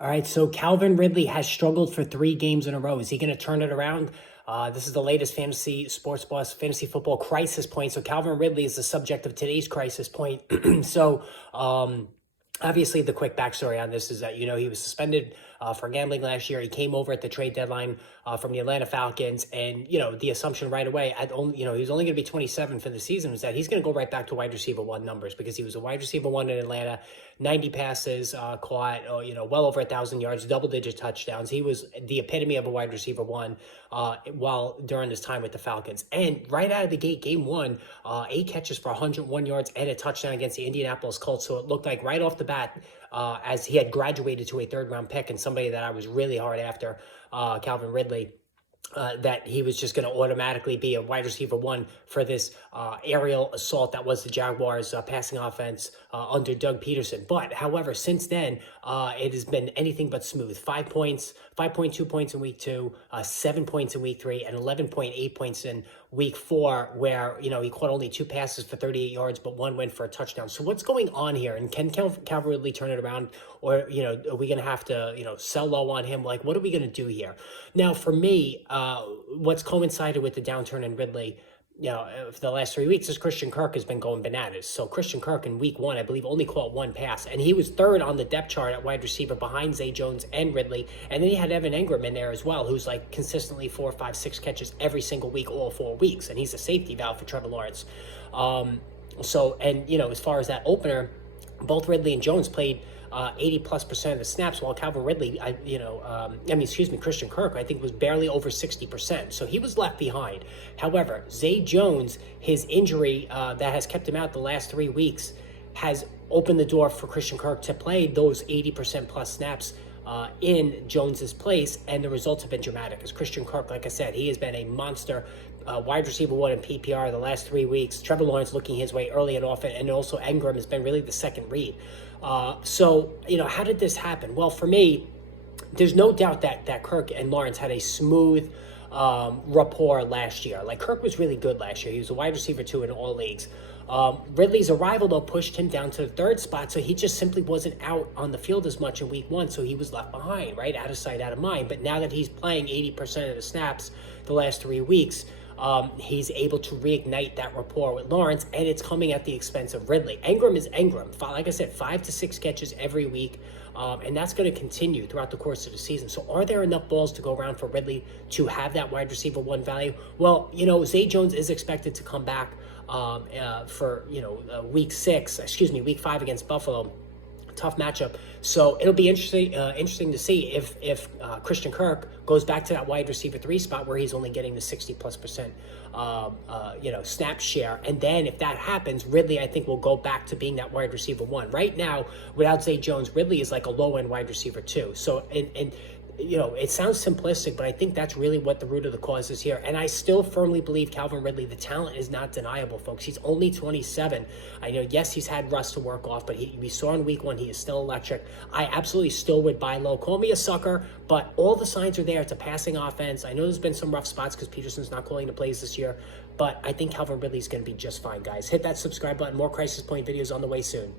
All right, so Calvin Ridley has struggled for 3 games in a row. Is he going to turn it around? This is the latest fantasy sports boss fantasy football crisis point. So Calvin Ridley is the subject of today's crisis point. so obviously, the quick backstory on this is that he was suspended for gambling last year. He came over at the trade deadline from the Atlanta Falcons, and the assumption right away, he was only going to be 27 for the season, was that he's going to go right back to wide receiver one numbers because he was a wide receiver one in Atlanta, 90 passes caught, well over 1,000 yards, double-digit touchdowns. He was the epitome of a wide receiver one while during his time with the Falcons. And right out of the gate, game one, 8 catches for 101 yards and a touchdown against the Indianapolis Colts. So it looked like right off the bat, as he had graduated to a third-round pick and somebody that I was really hard after, Calvin Ridley, that he was just going to automatically be a wide receiver one for this aerial assault that was the Jaguars passing offense under Doug Peterson. But however, since then, it has been anything but smooth. 5 points, 5.2 points in week 2, 7 points in week 3, and 11.8 points in week 4, where he caught only 2 passes for 38 yards, but 1 went for a touchdown. So what's going on here? And can Calvin Ridley turn it around, or are we going to have to sell low on him? Like, what are we going to do here? Now, for me, what's coincided with the downturn in Ridley, for the last 3 weeks, is Christian Kirk has been going bananas. So Christian Kirk in week 1, I believe, only caught 1 pass, and he was third on the depth chart at wide receiver behind Zay Jones and Ridley. And then he had Evan Engram in there as well, who's like consistently 4, 5, 6 catches every single week, all 4 weeks, and he's a safety valve for Trevor Lawrence. As far as that opener, both Ridley and Jones played 80+% of the snaps, while Calvin Ridley, Christian Kirk, I think, was barely over 60%. So he was left behind. However, Zay Jones, his injury that has kept him out the last 3 weeks, has opened the door for Christian Kirk to play those 80% plus snaps in Jones's place, and the results have been dramatic. As Christian Kirk, like I said, he has been a monster wide receiver one in PPR the last 3 weeks. Trevor Lawrence looking his way early and often, and also Engram has been really the second read. How did this happen? Well, for me, there's no doubt that Kirk and Lawrence had a smooth rapport last year. Like, Kirk was really good last year. He was a wide receiver 2 in all leagues. Ridley's arrival, though, pushed him down to the 3rd spot, so he just simply wasn't out on the field as much in week 1, so he was left behind, right? Out of sight, out of mind. But now that he's playing 80% of the snaps the last 3 weeks, he's able to reignite that rapport with Lawrence, and it's coming at the expense of Ridley. Engram is Engram. Like I said, 5 to 6 catches every week, and that's going to continue throughout the course of the season. So are there enough balls to go around for Ridley to have that wide receiver 1 value? Well, Zay Jones is expected to come back for week 5 against Buffalo. Tough matchup. So it'll be interesting to see if Christian Kirk goes back to that wide receiver 3 spot where he's only getting the 60+% snap share. And then if that happens, Ridley, I think, will go back to being that wide receiver 1. Right now, without Zay Jones, Ridley is like a low-end wide receiver 2. So, it sounds simplistic, but I think that's really what the root of the cause is here. And I still firmly believe Calvin Ridley, the talent is not deniable, folks. He's only 27. I know, yes, he's had rust to work off, but we saw in week 1 he is still electric. I absolutely still would buy low. Call me a sucker, but all the signs are there. It's a passing offense. I know there's been some rough spots because Peterson's not calling the plays this year, but I think Calvin Ridley's going to be just fine, guys. Hit that subscribe button. More Crisis Point videos on the way soon.